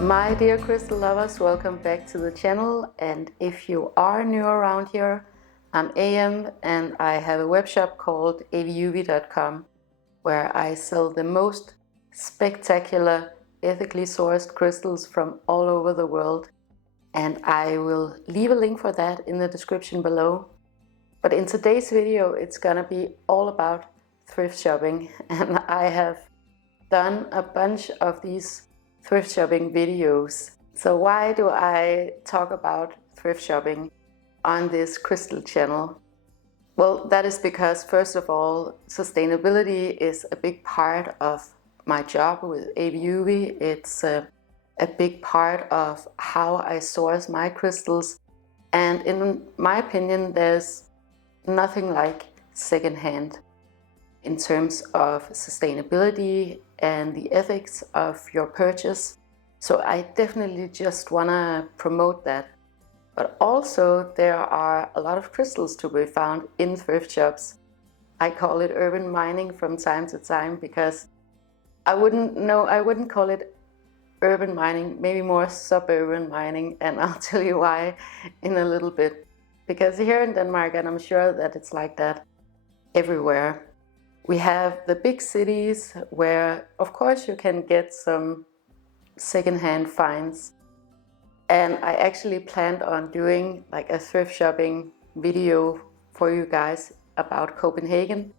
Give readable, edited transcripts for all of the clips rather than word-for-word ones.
My dear crystal lovers, welcome back to the channel, and if you are new around here, I'm AM and I have a web shop called AVIUVI.com where I sell the most spectacular, ethically sourced crystals from all over the world, and I will leave a link for that in the description below. But in today's video it's gonna be all about thrift shopping, and I have done a bunch of these thrift shopping videos. So why do I talk about thrift shopping on this crystal channel? Well, that is because, first of all, sustainability is a big part of my job with AVIUVI. It's a big part of how I source my crystals, and in my opinion there's nothing like secondhand in terms of sustainability and the ethics of your purchase. So I definitely just want to promote that. But also there are a lot of crystals to be found in thrift shops. I call it urban mining from time to time because I wouldn't call it urban mining, maybe more suburban mining, and I'll tell you why in a little bit. Because here in Denmark, and I'm sure that it's like that everywhere, we have the big cities where, of course, you can get some secondhand finds. And I actually planned on doing like a thrift shopping video for you guys about Copenhagen.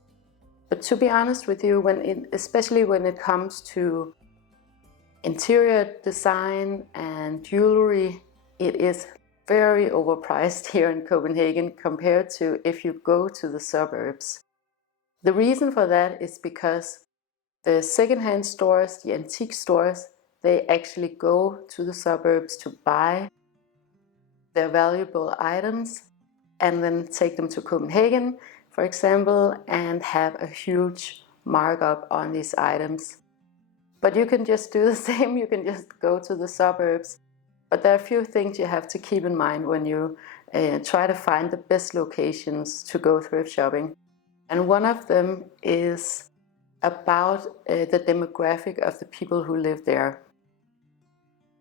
But to be honest with you, especially when it comes to interior design and jewelry, it is very overpriced here in Copenhagen compared to if you go to the suburbs. The reason for that is because the secondhand stores, the antique stores, they actually go to the suburbs to buy their valuable items and then take them to Copenhagen, for example, and have a huge markup on these items. But you can just do the same, you can just go to the suburbs. But there are a few things you have to keep in mind when you try to find the best locations to go thrift shopping. And one of them is about the demographic of the people who live there.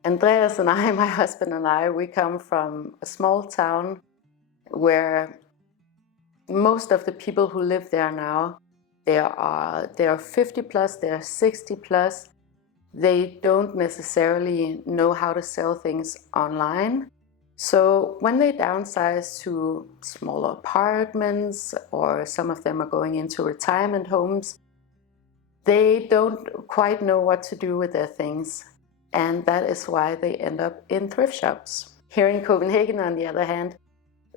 Andreas and I, my husband and I, we come from a small town where most of the people who live there now, they are 50 plus, they are 60 plus. They don't necessarily know how to sell things online. So when they downsize to smaller apartments, or some of them are going into retirement homes, they don't quite know what to do with their things. And that is why they end up in thrift shops. Here in Copenhagen, on the other hand,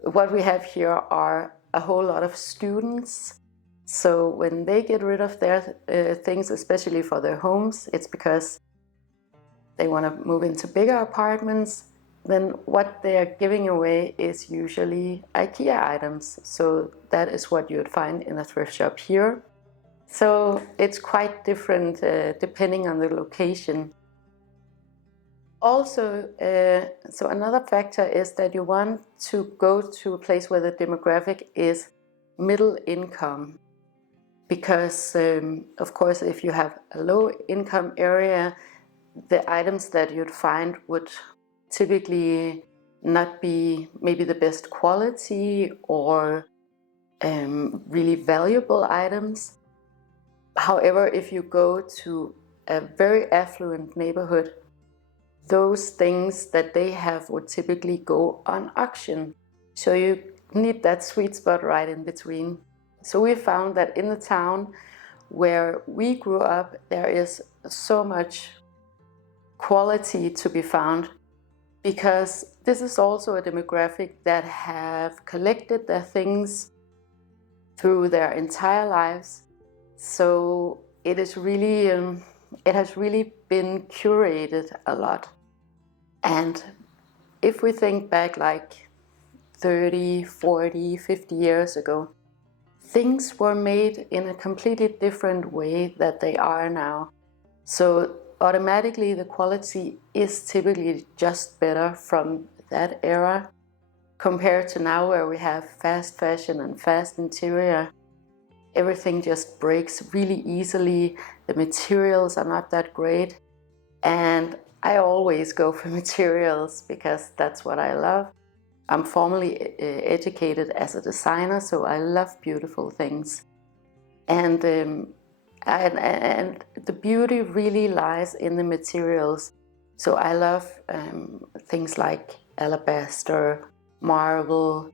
what we have here are a whole lot of students. So when they get rid of their things, especially for their homes, it's because they want to move into bigger apartments. Then what they are giving away is usually IKEA items. So that is what you would find in a thrift shop here. So it's quite different depending on the location. Also, so another factor is that you want to go to a place where the demographic is middle income. Because, of course, if you have a low income area, the items that you'd find would typically not be maybe the best quality or really valuable items. However, if you go to a very affluent neighborhood, those things that they have would typically go on auction. So you need that sweet spot right in between. So we found that in the town where we grew up, there is so much quality to be found, because this is also a demographic that have collected their things through their entire lives. So it is really, it has really been curated a lot. And if we think back like 30, 40, 50 years ago, things were made in a completely different way that they are now. So automatically the quality is typically just better from that era compared to now, where we have fast fashion and fast interior. Everything just breaks really easily. The materials are not that great. And I always go for materials because that's what I love. I'm formally educated as a designer, so I love beautiful things. And the beauty really lies in the materials. So I love things like alabaster, marble,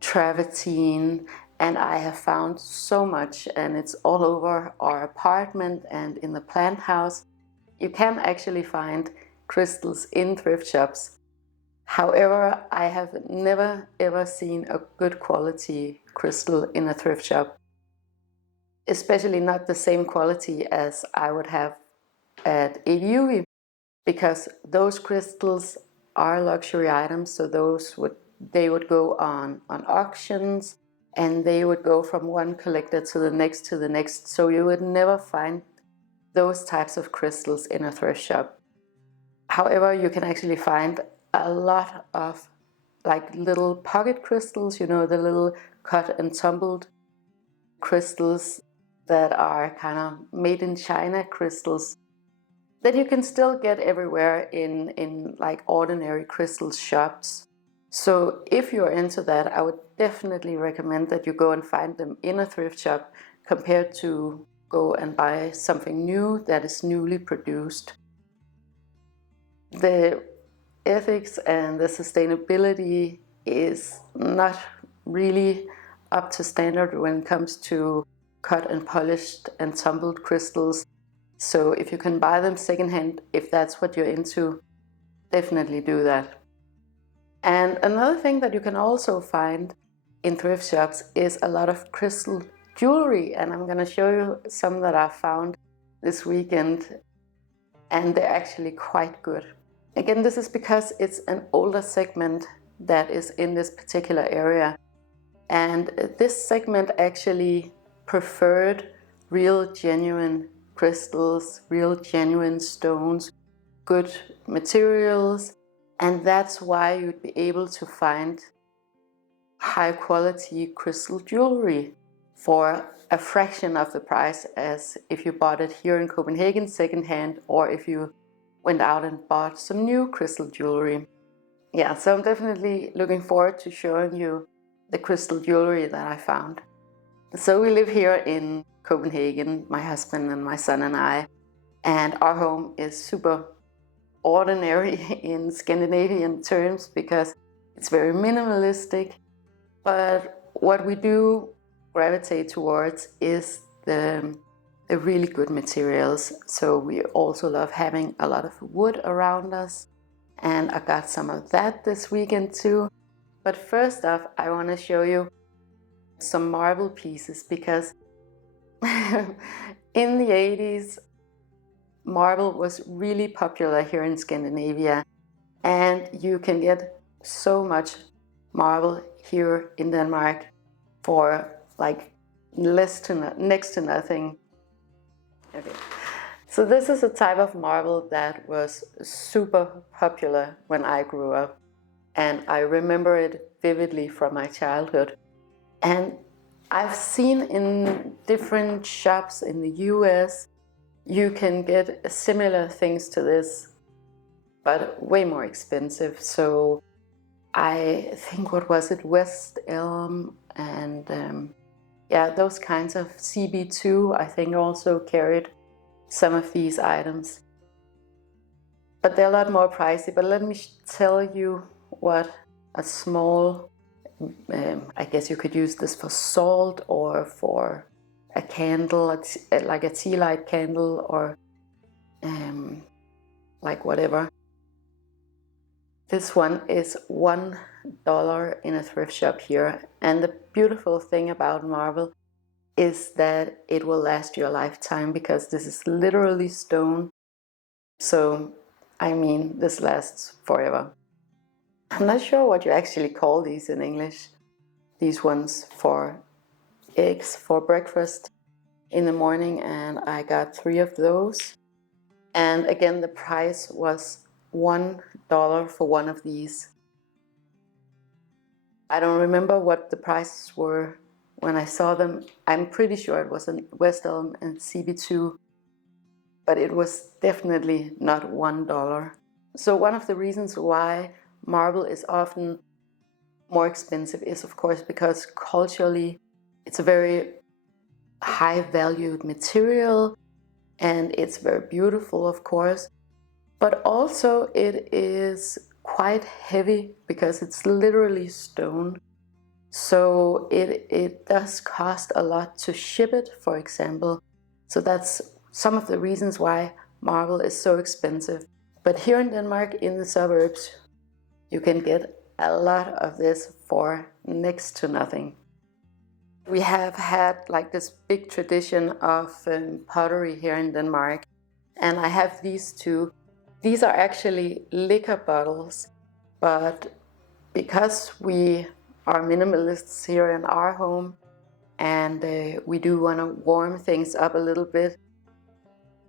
travertine, and I have found so much, and it's all over our apartment and in the plant house. You can actually find crystals in thrift shops. However, I have never ever seen a good quality crystal in a thrift shop, especially not the same quality as I would have at AVIUVI, because those crystals are luxury items, so they would go on auctions, and they would go from one collector to the next to the next, so you would never find those types of crystals in a thrift shop. However, you can actually find a lot of like little pocket crystals, you know, the little cut and tumbled crystals that are kind of made in China crystals that you can still get everywhere in like ordinary crystal shops. So if you're into that, I would definitely recommend that you go and find them in a thrift shop compared to go and buy something new that is newly produced. The ethics and the sustainability is not really up to standard when it comes to cut and polished and tumbled crystals. So if you can buy them secondhand, if that's what you're into, definitely do that. And another thing that you can also find in thrift shops is a lot of crystal jewelry, and I'm going to show you some that I found this weekend, and they're actually quite good. Again, this is because it's an older segment that is in this particular area, and this segment actually preferred real genuine crystals, real genuine stones, good materials, and that's why you'd be able to find high quality crystal jewelry for a fraction of the price as if you bought it here in Copenhagen secondhand, or if you went out and bought some new crystal jewelry. Yeah, so I'm definitely looking forward to showing you the crystal jewelry that I found. So we live here in Copenhagen, my husband and my son and I, and our home is super ordinary in Scandinavian terms because it's very minimalistic. But what we do gravitate towards is the really good materials. So we also love having a lot of wood around us, and I got some of that this weekend too. But first off, I want to show you some marble pieces because in the 80s, marble was really popular here in Scandinavia, and you can get so much marble here in Denmark for like next to nothing. Okay. So this is a type of marble that was super popular when I grew up, and I remember it vividly from my childhood. And I've seen in different shops in the US, you can get similar things to this, but way more expensive. So I think, what was it, West Elm and yeah, those kinds of CB2, I think, also carried some of these items. But they're a lot more pricey. But let me tell you what a small, I guess you could use this for salt or for a candle, like a tea light candle, or like whatever. This one is $1 in a thrift shop here. And the beautiful thing about marble is that it will last you a lifetime, because this is literally stone. So, I mean, this lasts forever. I'm not sure what you actually call these in English. These ones for eggs for breakfast in the morning, and I got 3 of those. And again, the price was $1 for one of these. I don't remember what the prices were when I saw them. I'm pretty sure it was a West Elm and CB2. but it was definitely not $1. So one of the reasons why marble is often more expensive is, of course, because culturally it's a very high valued material and it's very beautiful, of course, but also it is quite heavy because it's literally stone. So it does cost a lot to ship it, for example. So that's some of the reasons why marble is so expensive. But here in Denmark, in the suburbs, you can get a lot of this for next to nothing. We have had like this big tradition of pottery here in Denmark, and I have these two. These are actually liquor bottles, but because we are minimalists here in our home and we do want to warm things up a little bit,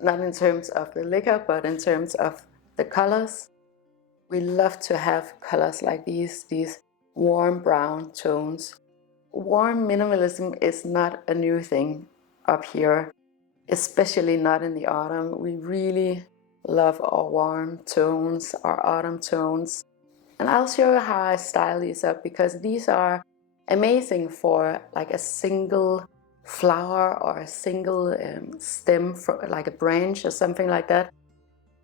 not in terms of the liquor, but in terms of the colors. We love to have colors like these warm brown tones. Warm minimalism is not a new thing up here, especially not in the autumn. We really love our warm tones, our autumn tones. And I'll show you how I style these up, because these are amazing for like a single flower or a single stem, for like a branch or something like that.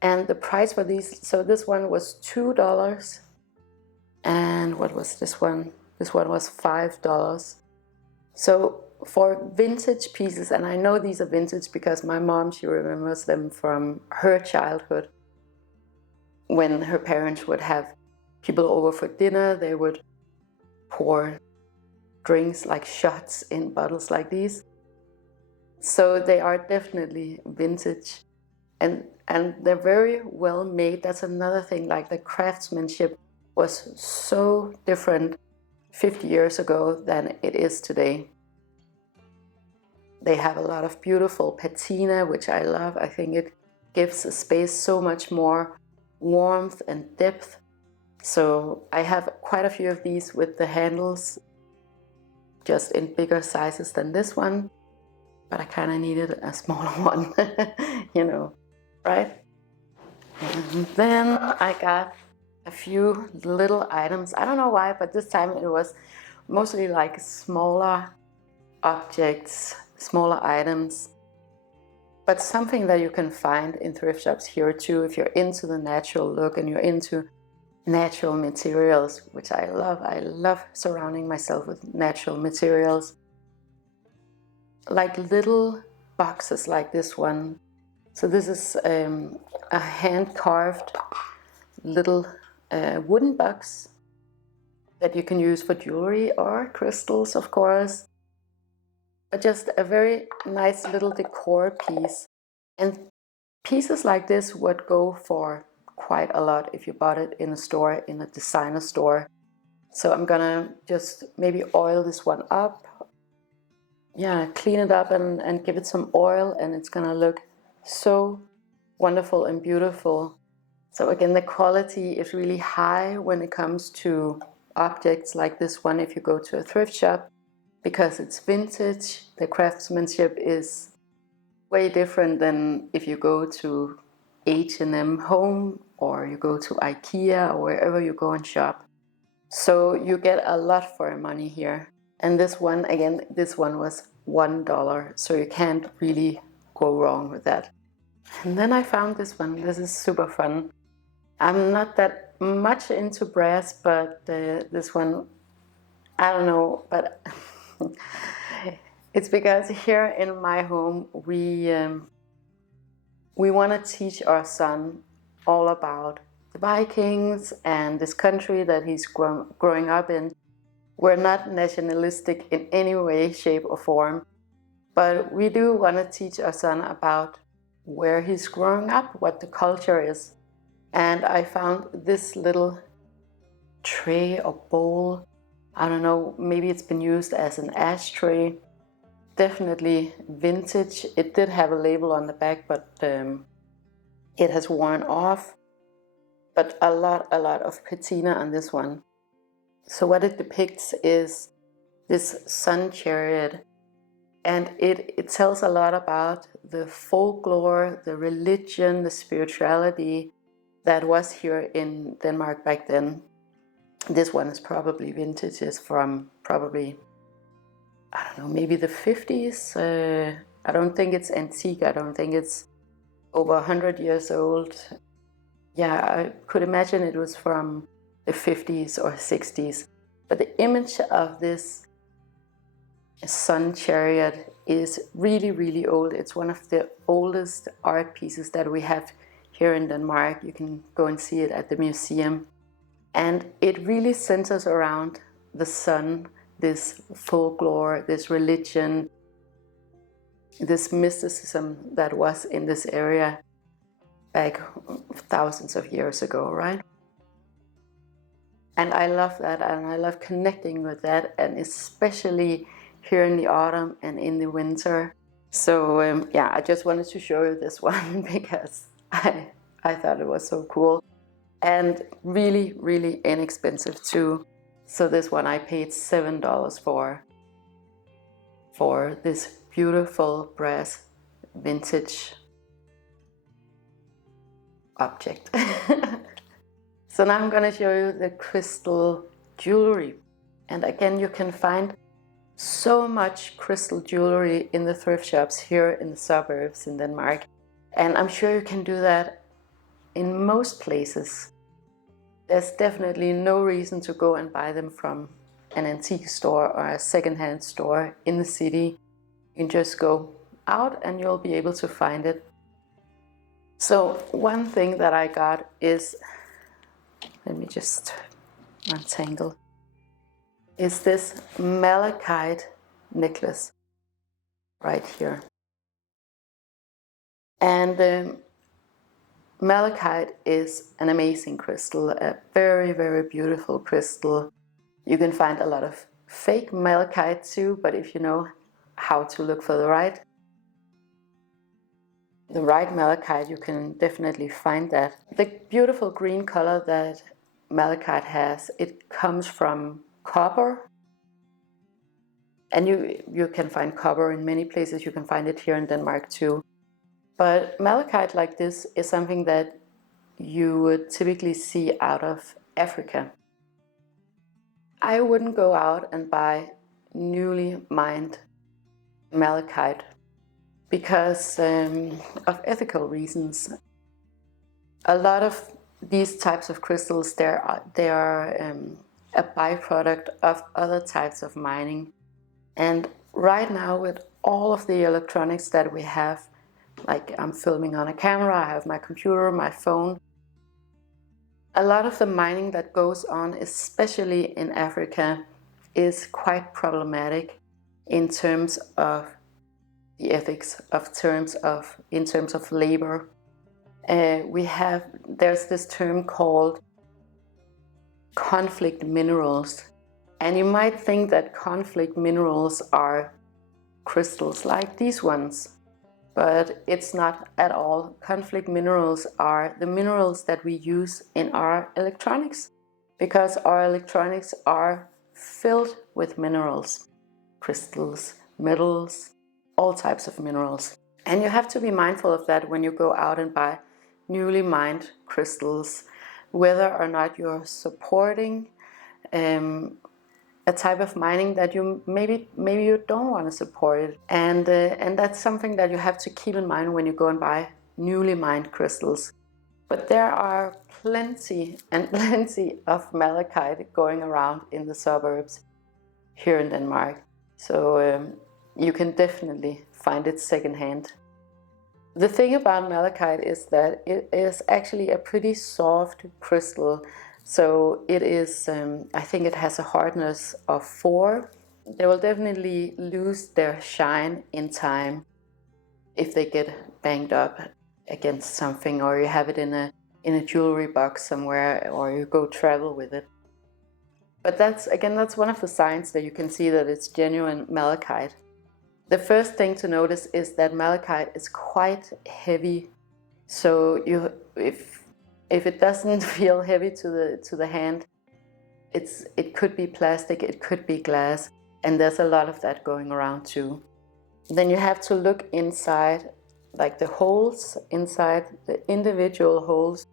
And the price for these, so this one was $2. And what was this one? This one was $5. So for vintage pieces, and I know these are vintage because my mom, she remembers them from her childhood. When her parents would have people over for dinner, they would pour drinks like shots in bottles like these. So they are definitely vintage. And they're very well made. That's another thing, like the craftsmanship was so different 50 years ago than it is today. They have a lot of beautiful patina, which I love. I think it gives a space so much more warmth and depth. So I have quite a few of these with the handles, just in bigger sizes than this one, but I kind of needed a smaller one, you know, right? And then I got a few little items. I don't know why, but this time it was mostly like smaller objects, smaller items, but something that you can find in thrift shops here too if you're into the natural look and you're into natural materials, which I love. I love surrounding myself with natural materials. Like little boxes like this one. So this is a hand-carved little wooden box that you can use for jewelry or crystals, of course. But just a very nice little decor piece. And pieces like this would go for quite a lot if you bought it in a store, in a designer store. So I'm gonna just maybe oil this one up. Yeah, clean it up and give it some oil, and it's gonna look so wonderful and beautiful. So again, the quality is really high when it comes to objects like this one if you go to a thrift shop, because it's vintage. The craftsmanship is way different than if you go to H&M Home or you go to IKEA or wherever you go and shop. So you get a lot for your money here. And this one, again, this one was $1, so you can't really go wrong with that. And then I found this one. This is super fun. I'm not that much into brass, but this one, I don't know, but it's because here in my home we want to teach our son all about the Vikings and this country that he's growing up in. We're not nationalistic in any way, shape, or form, but we do want to teach our son about where he's growing up, what the culture is. And I found this little tray or bowl. I don't know, maybe it's been used as an ashtray. Definitely vintage. It did have a label on the back, but it has worn off. But a lot of patina on this one. So what it depicts is this sun chariot, And it tells a lot about the folklore, the religion, the spirituality that was here in Denmark back then. This one is probably vintage, is from probably, I don't know, maybe the 50s. I don't think it's antique. I don't think it's over 100 years old. Yeah, I could imagine it was from the 50s or 60s. But the image of this sun chariot is really, really old. It's one of the oldest art pieces that we have here in Denmark. You can go and see it at the museum. And it really centers around the sun, this folklore, this religion, this mysticism that was in this area back thousands of years ago, right? And I love that, and I love connecting with that, and especially here in the autumn and in the winter. So yeah, I just wanted to show you this one because I thought it was so cool and really, really inexpensive too. So this one I paid $7 for this beautiful brass vintage object. So now I'm going to show you the crystal jewelry. And again, you can find so much crystal jewelry in the thrift shops here in the suburbs in Denmark. And I'm sure you can do that in most places. There's definitely no reason to go and buy them from an antique store or a secondhand store in the city. You can just go out and you'll be able to find it. So one thing that I got is, let me just untangle, is this malachite necklace right here. And malachite is an amazing crystal, a very, very beautiful crystal. You can find a lot of fake malachite too, but if you know how to look for the right malachite, you can definitely find that. The beautiful green color that malachite has, it comes from copper. And you can find copper in many places. You can find it here in Denmark too. But malachite like this is something that you would typically see out of Africa. I wouldn't go out and buy newly mined malachite because of ethical reasons. A lot of these types of crystals, they are a byproduct of other types of mining. And right now, with all of the electronics that we have, like I'm filming on a camera, I have my computer, my phone, a lot of the mining that goes on, especially in Africa, is quite problematic in terms of the ethics, in terms of labor. There's this term called conflict minerals. And you might think that conflict minerals are crystals like these ones, but it's not at all. Conflict minerals are the minerals that we use in our electronics, because our electronics are filled with minerals, crystals, metals, all types of minerals. And you have to be mindful of that when you go out and buy newly mined crystals, whether or not you're supporting a type of mining that you maybe you don't want to support it, and that's something that you have to keep in mind when you go and buy newly mined crystals. But there are plenty and plenty of malachite going around in the suburbs here in Denmark, so you can definitely find it secondhand. The thing about malachite is that it is actually a pretty soft crystal. So it is, I think it has a hardness of 4. They will definitely lose their shine in time if they get banged up against something, or you have it in a jewelry box somewhere, or you go travel with it. But that's one of the signs that you can see that it's genuine malachite. The first thing to notice is that malachite is quite heavy. So if it doesn't feel heavy to the hand, it could be plastic, it could be glass, and there's a lot of that going around too. then you have to look inside, like the holes inside the individual holes,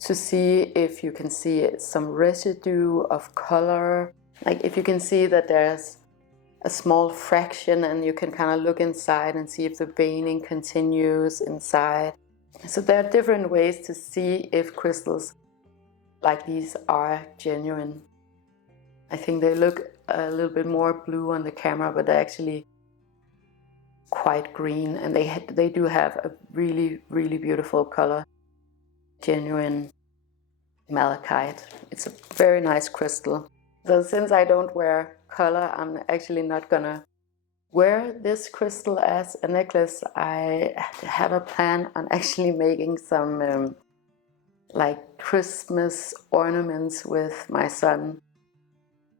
to see if you can see some residue of color. Like if you can see that there's a small fraction, and you can kind of look inside and see if the veining continues inside. So there are different ways to see if crystals like these are genuine. I think they look a little bit more blue on the camera, but they're actually quite green, and they do have a really, really beautiful color. Genuine malachite. It's a very nice crystal. So since I don't wear color, I'm actually not gonna wear this crystal as a necklace. I have a plan on actually making some like Christmas ornaments with my son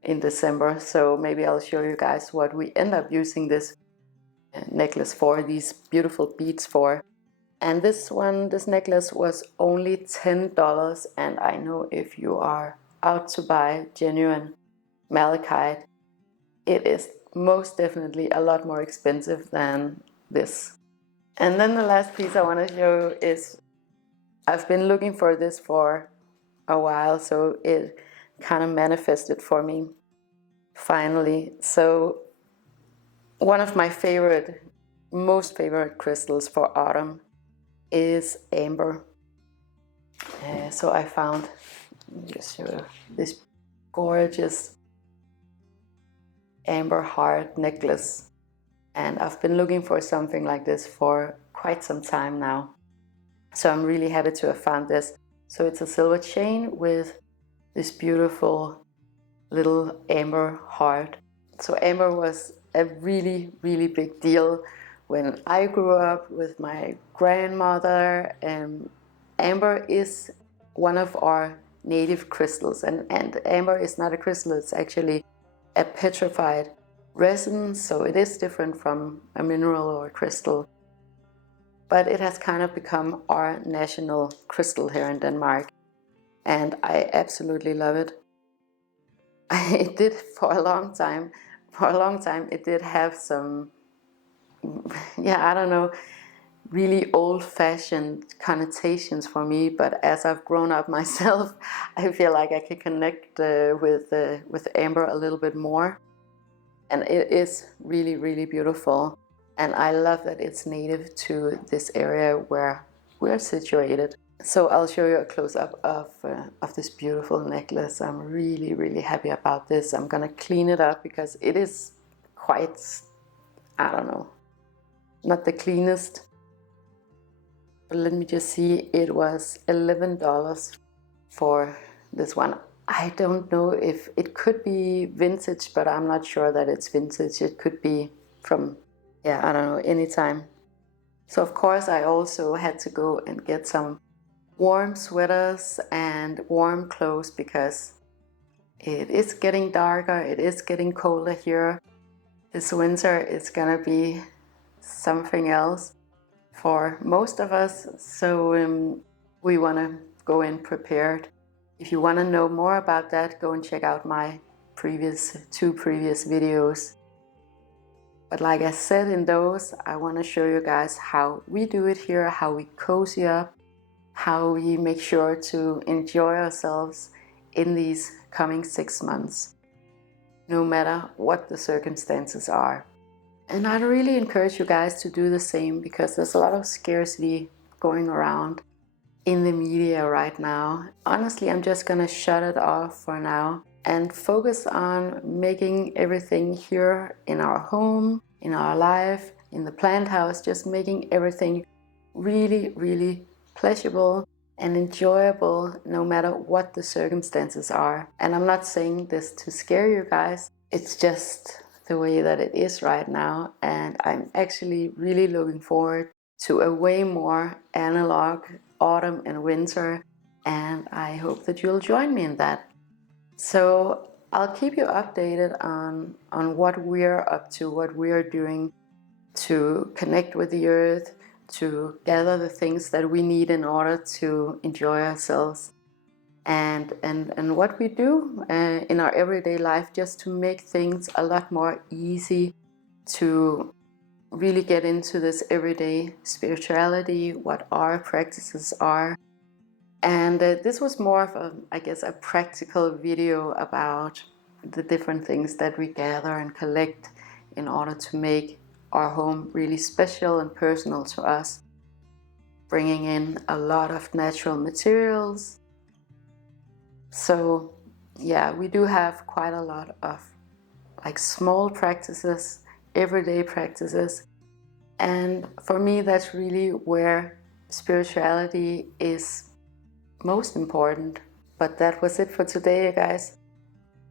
in December. So maybe I'll show you guys what we end up using this necklace for, these beautiful beads for. And this necklace was only $10, and I know if you are out to buy genuine malachite, it is most definitely a lot more expensive than this. And then the last piece I want to show is, I've been looking for this for a while, so it kind of manifested for me finally. So one of my most favorite crystals for autumn is amber. So I found, let me just show you, this gorgeous amber heart necklace, and I've been looking for something like this for quite some time now. So I'm really happy to have found this. So it's a silver chain with this beautiful little amber heart. So amber was a really, really big deal when I grew up with my grandmother. Amber is one of our native crystals, and amber is not a crystal, it's actually a petrified resin, so it is different from a mineral or a crystal. But it has kind of become our national crystal here in Denmark, and I absolutely love it. It did for a long time. For a long time it did have some, yeah, I don't know, really old-fashioned connotations for me, but as I've grown up myself, I feel like I can connect with amber a little bit more, and it is really, really beautiful. And I love that it's native to this area where we're situated. So I'll show you a close-up of this beautiful necklace. I'm really, really happy about this. I'm gonna clean it up because it is quite, I don't know, not the cleanest. But let me just see, it was $11 for this one. I don't know if it could be vintage, but I'm not sure that it's vintage. It could be from, yeah, I don't know, any time. So of course I also had to go and get some warm sweaters and warm clothes because it is getting darker, it is getting colder here. This winter is gonna be something else for most of us, so we want to go in prepared. If you want to know more about that, go and check out my two previous videos. But like I said in those, I want to show you guys how we do it here, how we cozy up, how we make sure to enjoy ourselves in these coming 6 months, no matter what the circumstances are. And I'd really encourage you guys to do the same, because there's a lot of scarcity going around in the media right now. Honestly, I'm just gonna shut it off for now and focus on making everything here in our home, in our life, in the plant house, just making everything really, really pleasurable and enjoyable no matter what the circumstances are. And I'm not saying this to scare you guys, it's just the way that it is right now, and I'm actually really looking forward to a way more analog autumn and winter, and I hope that you'll join me in that. So I'll keep you updated on what we're up to, what we're doing to connect with the earth, to gather the things that we need in order to enjoy ourselves, and what we do in our everyday life just to make things a lot more easy to really get into this everyday spirituality, what our practices are. And this was more of a, I guess, a practical video about the different things that we gather and collect in order to make our home really special and personal to us. Bringing in a lot of natural materials. So yeah, we do have quite a lot of like small practices, everyday practices. And for me, that's really where spirituality is most important. But that was it for today, you guys.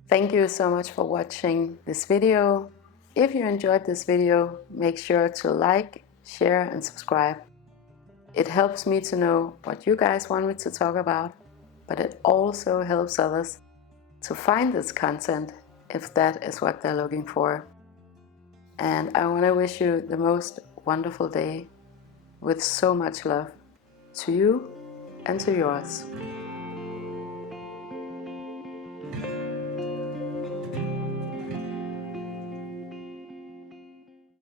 Thank you so much for watching this video. If you enjoyed this video, make sure to like, share, and subscribe. It helps me to know what you guys want me to talk about, but it also helps others to find this content if that is what they're looking for. And I want to wish you the most wonderful day with so much love to you and to yours.